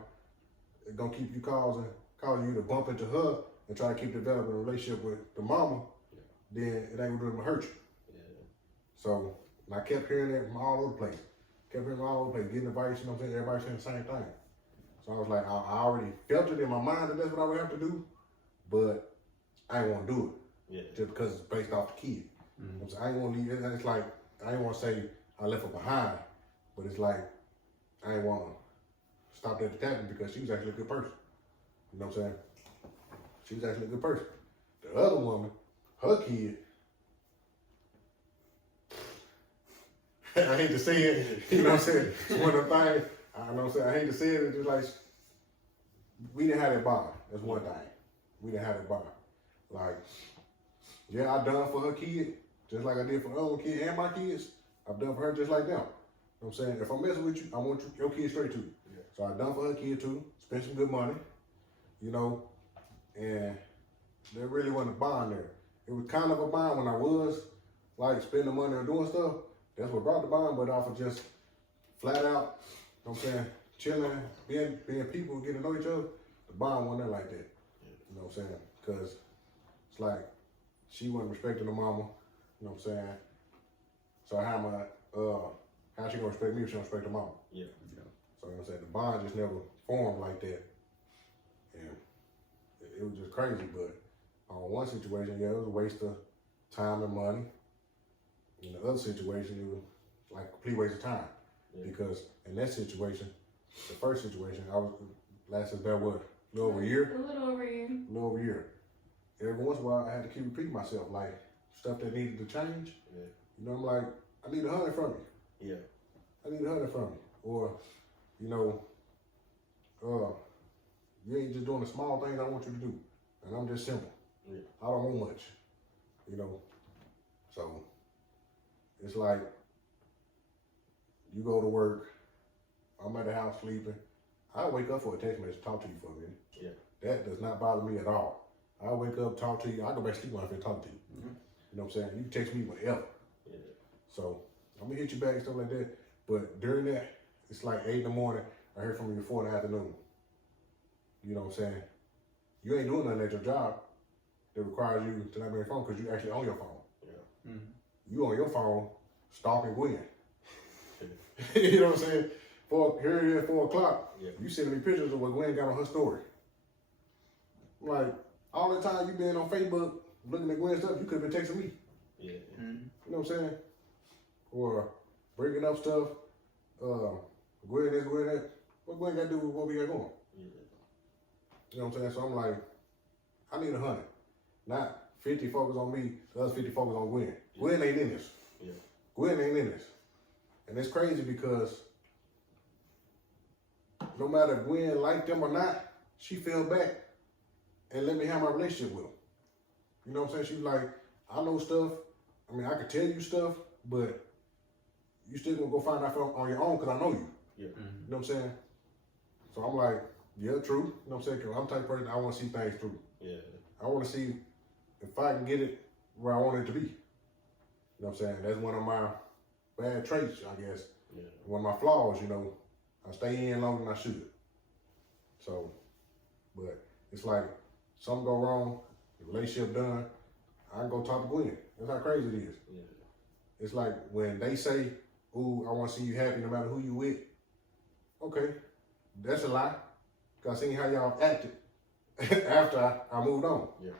it's gonna keep you causing you to bump into her and try to keep developing a relationship with the mama, then it ain't gonna hurt you. Yeah. So, and I kept hearing that from all over the place. Getting advice, you know what I'm saying? Everybody saying the same thing. So I was like, I already felt it in my mind that that's what I would have to do, but I ain't want to do it. Yeah. Just because it's based off the kid. You know what I'm saying? I ain't want to leave it. It's like, I ain't want to say I left her behind, but it's like, I ain't want to stop that attachment because she was actually a good person. You know what I'm saying? She was actually a good person. The other woman, her kid, I hate to say it, you know what I'm saying? It's one of the things, I know what I'm saying, I hate to say it, it's just like, we didn't have that bond. That's one thing. We didn't have that bond. Like, yeah, I done for her kid, just like I did for the other kid and my kids. I've done for her just like them. You know what I'm saying? If I'm messing with you, I want your kid straight too. Yeah. So I done for her kid too, spent some good money, you know, and there really wasn't a bond there. It was kind of a bond when I was like spending money or doing stuff. That's what brought the bond, but off of just flat out, you know what I'm saying, chilling, being people, getting to know each other, the bond wasn't there like that. You know what I'm saying? Because it's like she wasn't respecting the mama, you know what I'm saying? So how she gonna respect me if she don't respect the mama? Yeah. So you know what I'm saying, the bond just never formed like that. And it was just crazy, but on one situation, yeah, it was a waste of time and money. In the other situation, it was like a complete waste of time. Yeah. Because in that situation, the first situation, I was lasted about what? A little over a year? A little over a year. A little over a year. Every once in a while, I had to keep repeating myself, like stuff that needed to change. Yeah. You know, I'm like, I need 100 from you. Yeah. I need 100 from you. Or, you know, you ain't just doing the small things I want you to do. And I'm just simple. Yeah. I don't want much. You know. So it's like you go to work, I'm at the house sleeping. I wake up for a text message, talk to you for a minute. Yeah. That does not bother me at all. I wake up, talk to you, I go back to sleep when I feel talk to you. Mm-hmm. You know what I'm saying? You can text me whenever. Yeah. So I'm gonna hit you back and stuff like that. But during that, it's like 8 in the morning. I heard from you at 4 in the afternoon. You know what I'm saying? You ain't doing nothing at your job that requires you to not be on your phone because you actually on your phone. Yeah. Mm-hmm. You on your phone stalking Gwen. You know what I'm saying? Here it is, 4 o'clock. Yeah. You sending me pictures of what Gwen got on her story. Like, all the time you been on Facebook looking at Gwen's stuff, you could have been texting me. Yeah. Mm-hmm. You know what I'm saying? Or breaking up stuff. Gwen this, Gwen that. What Gwen got to do with what we got going? Yeah. You know what I'm saying? So I'm like, I need 100. Not 50 focus on me, the other 50 focus on Gwen. Yeah. Gwen ain't in this. Yeah. Gwen ain't in this. And it's crazy because no matter if Gwen liked them or not, she fell back and let me have my relationship with him. You know what I'm saying? She was like, I know stuff. I mean, I could tell you stuff, but you still gonna go find out on your own because I know you. Yeah. Mm-hmm. You know what I'm saying? So I'm like, yeah, true. You know what I'm saying? Because I'm the type of person, I want to see things through. Yeah. I want to see if I can get it where I want it to be. You know what I'm saying? That's one of my bad traits, I guess. Yeah. One of my flaws, you know. I stay in longer than I should. So, but it's like something go wrong, the relationship done, I can go talk to Gwen. That's how crazy it is. Yeah. It's like when they say, ooh, I want to see you happy no matter who you with. Okay, that's a lie. Because I seen how y'all acted after I moved on. Yeah.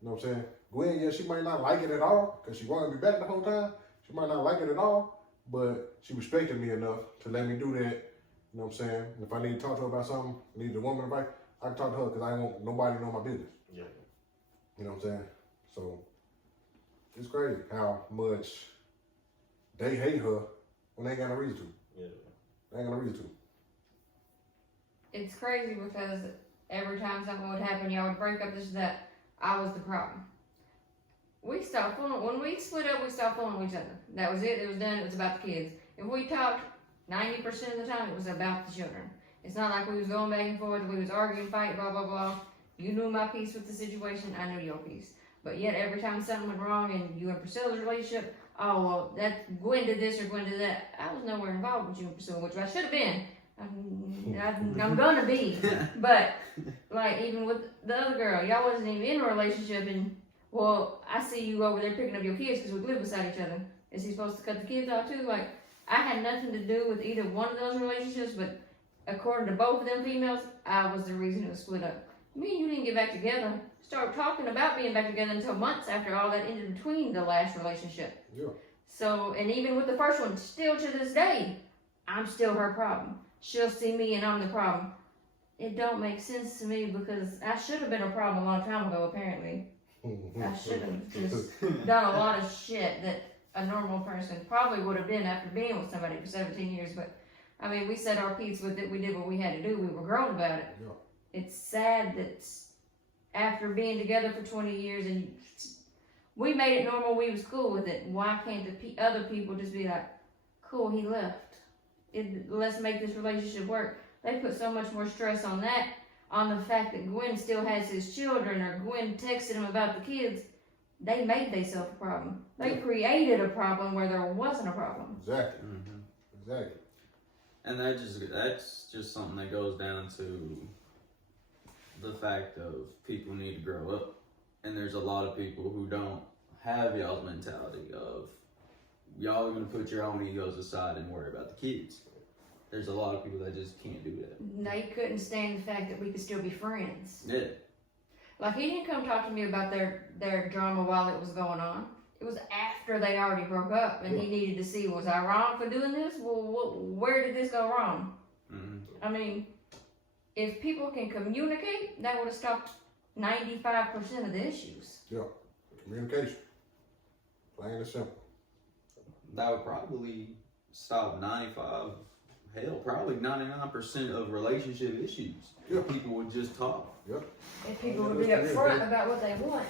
You know what I'm saying? Gwen, yeah, she might not like it at all because she wanted me back the whole time. She might not like it at all, but she respected me enough to let me do that. You know what I'm saying? If I need to talk to her about something, need a woman advice, I can talk to her because I don't want nobody to know my business. Yeah. You know what I'm saying? So it's crazy how much they hate her when they ain't got no reason to. Yeah. They ain't got no reason to. It's crazy because every time something would happen, y'all would break up, this and that, I was the problem. We stopped fooling. When we split up, we stopped fooling with each other. That was it. It was done. It was about the kids. If we talked 90% of the time, it was about the children. It's not like we was going back and forth, we was arguing, fighting, blah, blah, blah. You knew my piece with the situation, I knew your piece. But yet, every time something went wrong in you and Priscilla's relationship, oh, well, that Gwen did this or Gwen did that. I was nowhere involved with you and Priscilla, which I should have been. I'm gonna be. But, like, even with the other girl, y'all wasn't even in a relationship, and, well, I see you over there picking up your kids because we live beside each other. Is he supposed to cut the kids off too? Like, I had nothing to do with either one of those relationships, but according to both of them females, I was the reason it was split up. Me and you didn't get back together. Start talking about being back together until months after all that ended between the last relationship. Yeah. So, and even with the first one, still to this day, I'm still her problem. She'll see me and I'm the problem. It don't make sense to me because I should have been a problem a long time ago, apparently. I should have just done a lot of shit that a normal person probably would have been after being with somebody for 17 years. But, I mean, we said our piece with it. We did what we had to do. We were grown about it. Yeah. It's sad that after being together for 20 years and we made it normal, we was cool with it. Why can't the other people just be like, cool, he left. Let's make this relationship work. They put so much more stress on that, on the fact that Gwen still has his children, or Gwen texted him about the kids. They made themselves a problem. They created a problem where there wasn't a problem. Exactly. Exactly. And that's just something that goes down to the fact of people need to grow up. And there's a lot of people who don't have y'all's mentality of y'all are gonna put your own egos aside and worry about the kids. There's a lot of people that just can't do that. They couldn't stand the fact that we could still be friends. Yeah. Like, he didn't come talk to me about their drama while it was going on. It was after they already broke up, and he needed to see, was I wrong for doing this? Well, where did this go wrong? Mm-hmm. I mean, if people can communicate, that would have stopped 95% of the issues. Yeah. Communication. Plain and simple. That would probably stop 99% of relationship issues. Yeah. If people would just talk. Yep. If people would be upfront about what they want.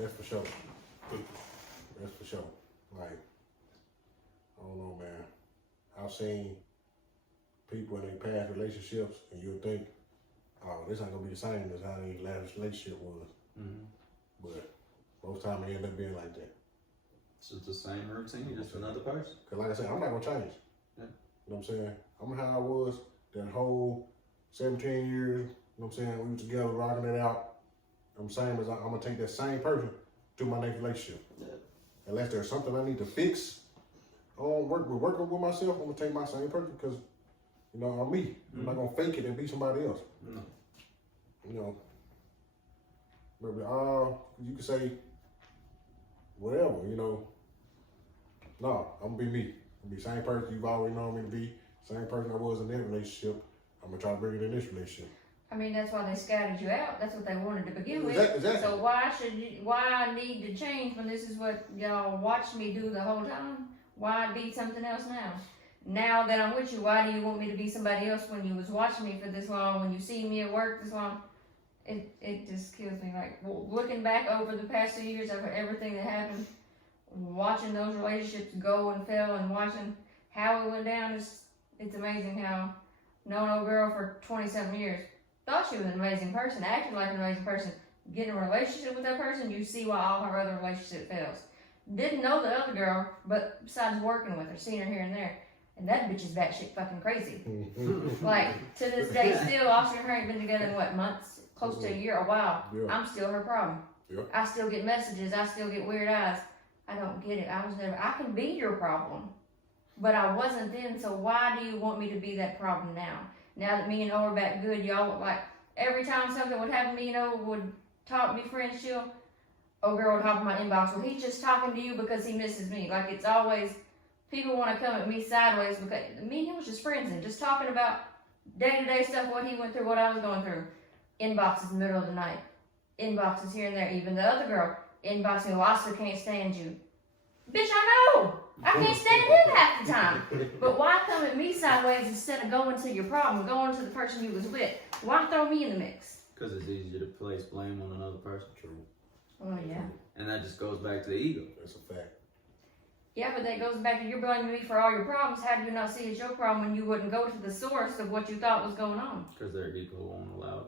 That's for sure. That's for sure. Like, I don't know, man. I've seen people in their past relationships, and you'll think, oh, this ain't gonna be the same as how their last relationship was. Mm-hmm. But most times it end up being like that. It's just the same routine, just another person. Cause like I said, I'm not gonna change. Yeah. You know what I'm saying? I'm how I was that whole 17 years. You know what I'm saying? We was together rocking it out. I'm saying is I'm gonna take that same person to my next relationship. Yeah. Unless there's something I need to fix on working with myself, I'm gonna take my same person because, you know, I'm me. I'm not gonna fake it and be somebody else. No. You know. Maybe you could say whatever, you know. No, I'm gonna be me. I'm gonna be the same person you've always known me to be, same person I was in that relationship. I'm gonna try to bring it in this relationship. I mean, that's why they scattered you out. That's what they wanted to begin with. Exactly. So why I need to change when this is what y'all watched me do the whole time? Why be something else now? Now that I'm with you, why do you want me to be somebody else when you was watching me for this long, when you see me at work this long? It just kills me. Like, looking back over the past 2 years of everything that happened, watching those relationships go and fail and watching how it went down, it's amazing how known old girl for 20-something years, thought she was an amazing person, acted like an amazing person, get in a relationship with that person, you see why all her other relationship fails. Didn't know the other girl, but besides working with her, seeing her here and there, and that bitch is batshit fucking crazy. Like, to this day still, Oscar and her ain't been together in what, months? Close to a year, a while. Yeah. I'm still her problem. Yeah. I still get messages, I still get weird eyes. I don't get it. I can be your problem. But I wasn't then, so why do you want me to be that problem now? Now that me and O are back good, y'all, like, every time something would happen, me and O would talk, be friends, chill, O girl would hop in my inbox, well, he's just talking to you because he misses me. Like, it's always, people want to come at me sideways because me and him was just friends and just talking about day-to-day stuff, what he went through, what I was going through. Inboxes middle of the night. Inboxes here and there. Even the other girl inboxing, well, Oscar can't stand you. Bitch, I know. I can't stand him half the time. But why come at me sideways instead of going to your problem, going to the person you was with? Why throw me in the mix? Because it's easier to place blame on another person. True. Oh, yeah. And that just goes back to the ego. That's a fact. Yeah, but that goes back to you're blaming me for all your problems. How do you not see it's your problem when you wouldn't go to the source of what you thought was going on? Because their ego won't allow it.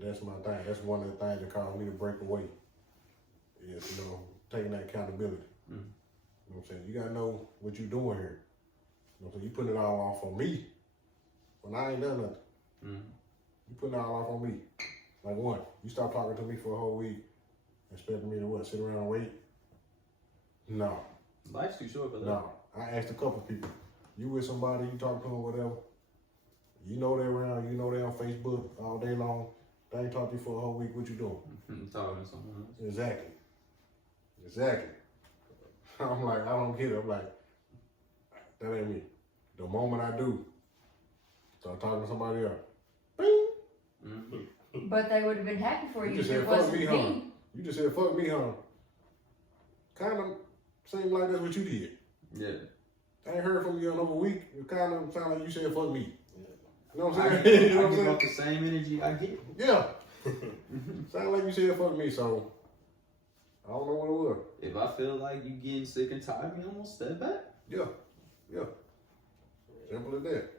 That's my thing. That's one of the things that caused me to break away. Is, you know, taking that accountability. Mm. You know what I'm saying? You gotta know what you're doing here. You know what I'm saying? You putting it all off on me when I ain't done nothing. Mm. You putting it all off on me. Like one, you stop talking to me for a whole week, expecting me to what? Sit around and wait? No. Life's too short for that. No. I asked a couple people. You with somebody, you talk to them, whatever. You know they're around, you know they're on Facebook all day long. They ain't talked to you for a whole week. What you doing? I'm talking to someone else. Exactly. I'm like, I don't get it. I'm like, that ain't me. The moment I do, start talking to somebody else. Bing! Mm-hmm. But they would have been happy for you just if said, it fuck wasn't me, me. huh? You just said, fuck me, huh? Kind of seemed like that's what you did. Yeah. I ain't heard from you in over a week. It kind of sounded like you said, fuck me. You know what I I'm saying? You know what I'm give saying? up the same energy I get. Yeah. Sound like you said, fuck me, so I don't know what it was. If I feel like you getting sick and tired of me, I'm gonna step back. Yeah. Simple as that.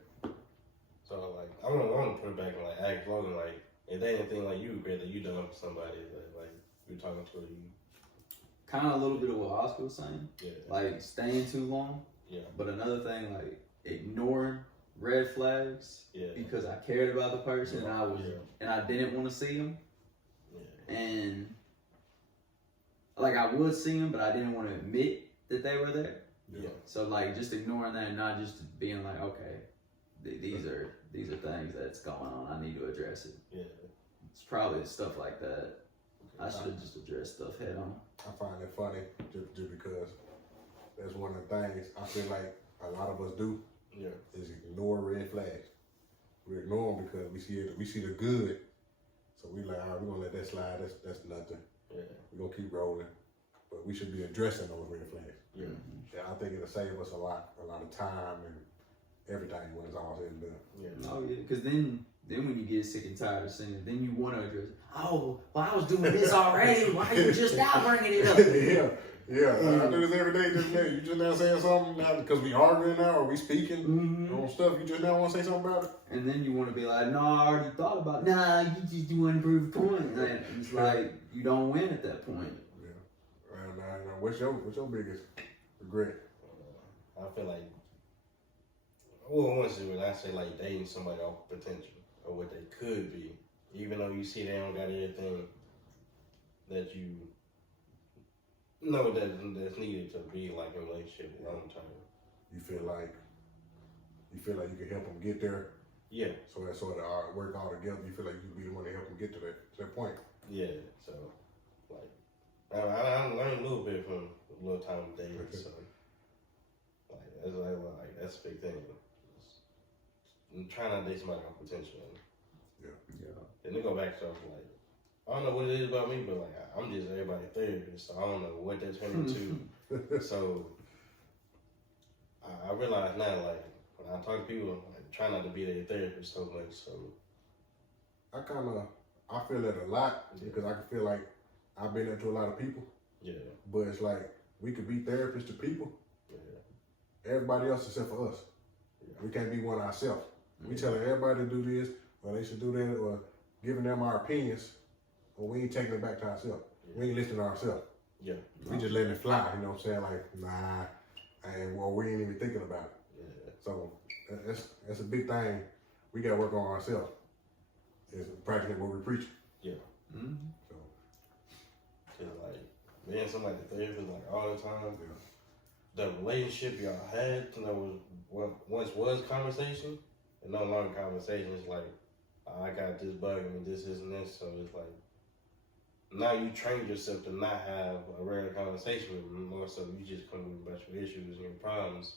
So like, I want to put it back and like ask Logan, like, if there anything like you regret that you done for somebody that like you're talking to, or you Kind of a little bit of what Oscar was saying, like staying too long. Yeah. But another thing, like ignoring red flags because I cared about the person and I didn't want to see them. Yeah. And like I would see them, but I didn't want to admit that they were there. Yeah. So like just ignoring that and not just being like, okay, these are things that's going on. I need to address it. Yeah. It's probably stuff like that. I should have just addressed stuff head on. I find it funny just because that's one of the things I feel like a lot of us do. Yeah. Is ignore red flags. We ignore them because we see the good. So we like, all right, we're gonna let that slide. That's nothing. Yeah. We're gonna keep rolling. But we should be addressing those red flags. Yeah. I think it'll save us a lot of time and everything when it's all said and done. Yeah. Oh yeah, because then when you get sick and tired of saying it, then you want to address it. Oh, well, I was doing this already. Why are you just now bringing it up? Yeah. I do this every day. You just now saying something now because we arguing now or we speaking on stuff. You just now want to say something about it. And then you want to be like, no, I already thought about it. Nah, you just want to prove a point. And it's like you don't win at that point. Yeah. And what's your biggest regret? I feel like, well, honestly, when I say like dating somebody off potential or what they could be, even though you see they don't got everything that you know that's needed to be like in a relationship long term. You feel like you can help them get there. Yeah. So that sort of work all together. You feel like you be the one to help them get to that point. Yeah. So like I learned a little bit from a little time dating. So like that's a big thing. I'm trying not to date somebody off potential. Yeah. Then they go back to like, I don't know what it is about me, but like I'm just everybody's therapist, so I don't know what that turned into. So I realize now, like when I talk to people, I try not to be their therapist so much. So I feel that a lot because I can feel like I've been there to a lot of people. Yeah. But it's like we could be therapists to people. Yeah. Everybody else except for us. Yeah. We can't be one ourselves. We telling everybody to do this, or they should do that, or giving them our opinions, or we ain't taking it back to ourselves. Yeah. We ain't listening to ourselves. Yeah. We just letting it fly, you know what I'm saying? Like, nah, we ain't even thinking about it. Yeah. So that's a big thing we got to work on ourselves. Is practicing what we preach. Yeah. Mm-hmm. So. Cause like, being somebody therapist like all the time, the relationship y'all had, once was conversation, and no longer conversation. It's like, I got this bugging me, this, and this. So it's like, now you trained yourself to not have a regular conversation with me, more so you just come with a bunch of issues and your problems,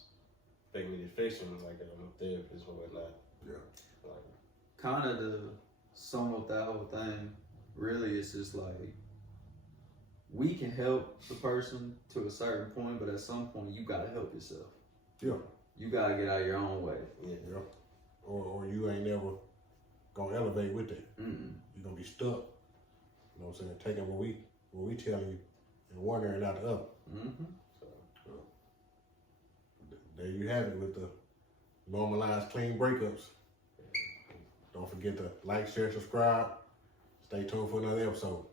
expect me to fix them like I'm a therapist or whatnot. Yeah. Like, kind of to sum up that whole thing, really it's just like, we can help the person to a certain point, but at some point you gotta help yourself. Yeah. You gotta get out of your own way. Yeah. Or you ain't never gonna elevate with it. Mm-mm. You're gonna be stuck. You know what I'm saying? Taking what we tell you and one ear and out the other. Mm-hmm. So, there you have it with the Normalize Clean Breakups. Don't forget to like, share, subscribe. Stay tuned for another episode.